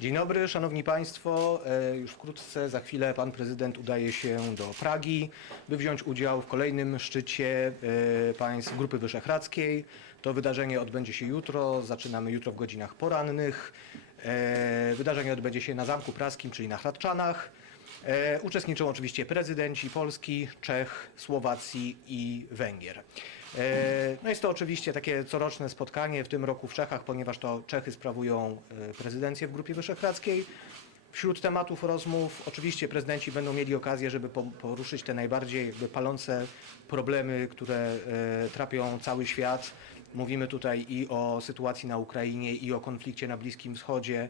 Dzień dobry, szanowni państwo. E, Już wkrótce, za chwilę pan prezydent udaje się do Pragi, by wziąć udział w kolejnym szczycie e, państw Grupy Wyszehradzkiej. To wydarzenie odbędzie się jutro, zaczynamy jutro w godzinach porannych. E, Wydarzenie odbędzie się na Zamku Praskim, czyli na Hradczanach. Uczestniczą oczywiście prezydenci Polski, Czech, Słowacji i Węgier. E, No jest to oczywiście takie coroczne spotkanie w tym roku w Czechach, ponieważ to Czechy sprawują e, prezydencję w Grupie Wyszehradzkiej. Wśród tematów rozmów oczywiście prezydenci będą mieli okazję, żeby po- poruszyć te najbardziej jakby palące problemy, które e, trapią cały świat. Mówimy tutaj i o sytuacji na Ukrainie, i o konflikcie na Bliskim Wschodzie.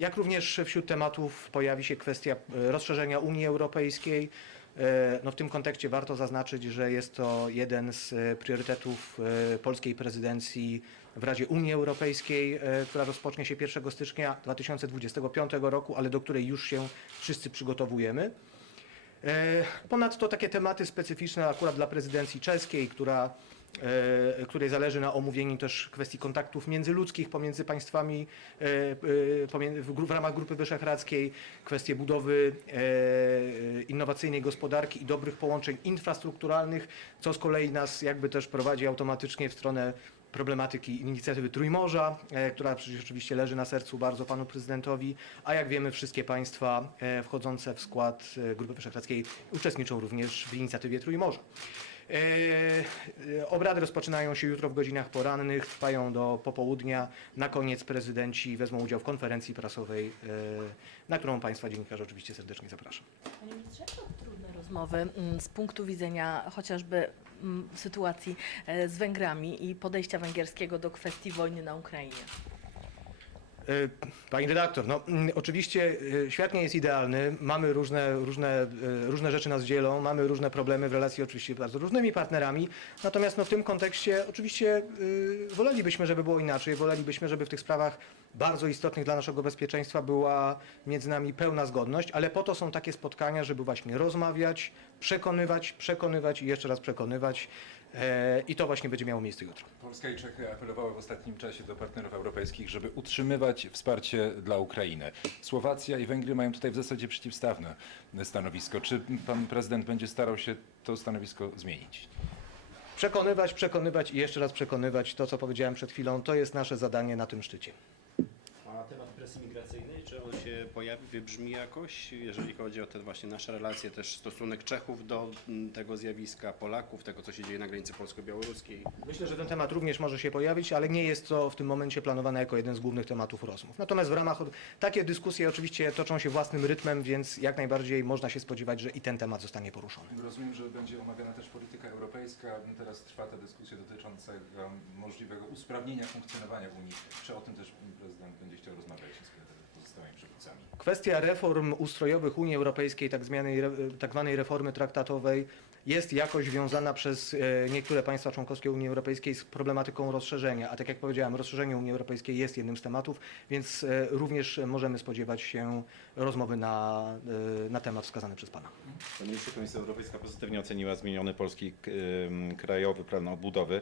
Jak również wśród tematów pojawi się kwestia rozszerzenia Unii Europejskiej. E, No w tym kontekście warto zaznaczyć, że jest to jeden z e, priorytetów e, polskiej prezydencji w Radzie Unii Europejskiej, która rozpocznie się 1 stycznia 2025 roku, ale do której już się wszyscy przygotowujemy. Ponadto takie tematy specyficzne akurat dla prezydencji czeskiej, która, której zależy na omówieniu też kwestii kontaktów międzyludzkich pomiędzy państwami e, e, w, ramach Grupy Wyszehradzkiej, kwestie budowy e, innowacyjnej gospodarki i dobrych połączeń infrastrukturalnych, co z kolei nas jakby też prowadzi automatycznie w stronę problematyki inicjatywy Trójmorza, e, która przecież oczywiście leży na sercu bardzo panu prezydentowi, a jak wiemy wszystkie państwa e, wchodzące w skład e, Grupy Wyszehradzkiej uczestniczą również w inicjatywie Trójmorza. E, e, Obrady rozpoczynają się jutro w godzinach porannych, trwają do popołudnia. Na koniec prezydenci wezmą udział w konferencji prasowej, e, na którą Państwa dziennikarze oczywiście serdecznie zapraszam. Panie ministrze, to trudne rozmowy mm, z punktu widzenia chociażby mm, sytuacji z Węgrami i podejścia węgierskiego do kwestii wojny na Ukrainie? E, Pani redaktor, no mm, oczywiście e, świat nie jest idealny, mamy różne, różne, e, różne rzeczy nas dzielą, mamy różne problemy w relacji oczywiście z bardzo różnymi partnerami, natomiast no, w tym kontekście oczywiście wolelibyśmy, żeby było inaczej, wolelibyśmy, żeby w tych sprawach bardzo istotnych dla naszego bezpieczeństwa była między nami pełna zgodność, ale po to są takie spotkania, żeby właśnie rozmawiać, przekonywać, przekonywać i jeszcze raz przekonywać i to właśnie będzie miało miejsce jutro. Polska i Czechy apelowały w ostatnim czasie do partnerów europejskich, żeby utrzymywać wsparcie dla Ukrainy. Słowacja i Węgry mają tutaj w zasadzie przeciwstawne stanowisko. Czy pan prezydent będzie starał się to stanowisko zmienić? Przekonywać, przekonywać i jeszcze raz przekonywać to, co powiedziałem przed chwilą, to jest nasze zadanie na tym szczycie. Presji migracyjnej, czy on się pojawi, wybrzmi jakoś, jeżeli chodzi o te właśnie nasze relacje, też stosunek Czechów do mm, tego zjawiska, Polaków, tego co się dzieje na granicy polsko-białoruskiej? Myślę, że ten temat również może się pojawić, ale nie jest to w tym momencie planowane jako jeden z głównych tematów rozmów. Natomiast w ramach takie dyskusje oczywiście toczą się własnym rytmem, więc jak najbardziej można się spodziewać, że i ten temat zostanie poruszony. Rozumiem, że będzie omawiana też polityka europejska. Teraz trwa ta dyskusja dotycząca możliwego usprawnienia funkcjonowania Unii. Czy o tym też prezydent będzie chciał rozmawiać Kwestia reform ustrojowych Unii Europejskiej, tak, zmianej, tak zwanej reformy traktatowej, jest jakoś wiązana przez e, niektóre państwa członkowskie Unii Europejskiej z problematyką rozszerzenia. A tak jak powiedziałem, rozszerzenie Unii Europejskiej jest jednym z tematów, więc e, również możemy spodziewać się rozmowy na, e, na temat wskazany przez Pana. Panie ministrze, Komisja Europejska pozytywnie oceniła zmieniony polski krajowy plan odbudowy,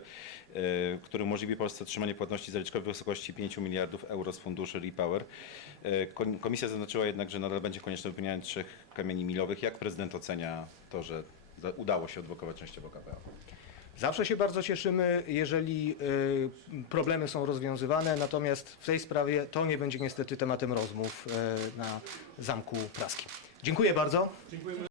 który umożliwi Polsce otrzymanie płatności zaliczkowej w wysokości 5 miliardów euro z funduszy RePower. Komisja zaznaczyła jednak, że nadal będzie konieczne wypełnianie trzech kamieni milowych. Jak prezydent ocenia to, że udało się odblokować częściowo KPO? Zawsze się bardzo cieszymy, jeżeli y, problemy są rozwiązywane, natomiast w tej sprawie to nie będzie niestety tematem rozmów y, na Zamku Praskim. Dziękuję bardzo. Dziękujemy